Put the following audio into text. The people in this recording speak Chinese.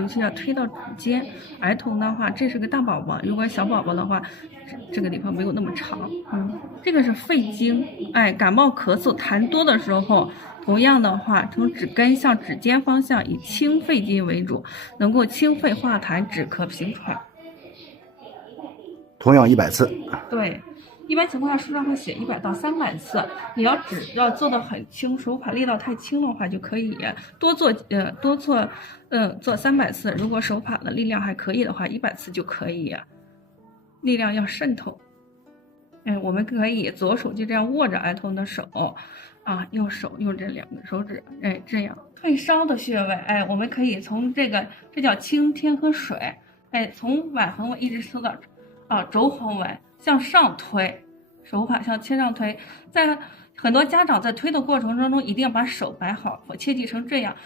尤其要推到指尖。儿童的话，这是个大宝宝，如果小宝宝的话，这个地方没有那么长。这个是肺经，感冒咳嗽痰多的时候，同样的话，从指根向指尖方向以清肺经为主，能够清肺化痰、止咳平喘。同样100次。对。一般情况下，书上会写100到300次。你要做的很轻，手法力道太轻的话，就可以多做300次。如果手法的力量还可以的话，100次就可以。力量要渗透。我们可以左手就这样握着儿童的手，右手用这2个手指，这样退烧的穴位，我们可以从这叫清天河水，从腕横纹一直推到肘横纹。向上推，手法向向上推，在很多家长在推的过程当中，一定要把手摆好，切记成这样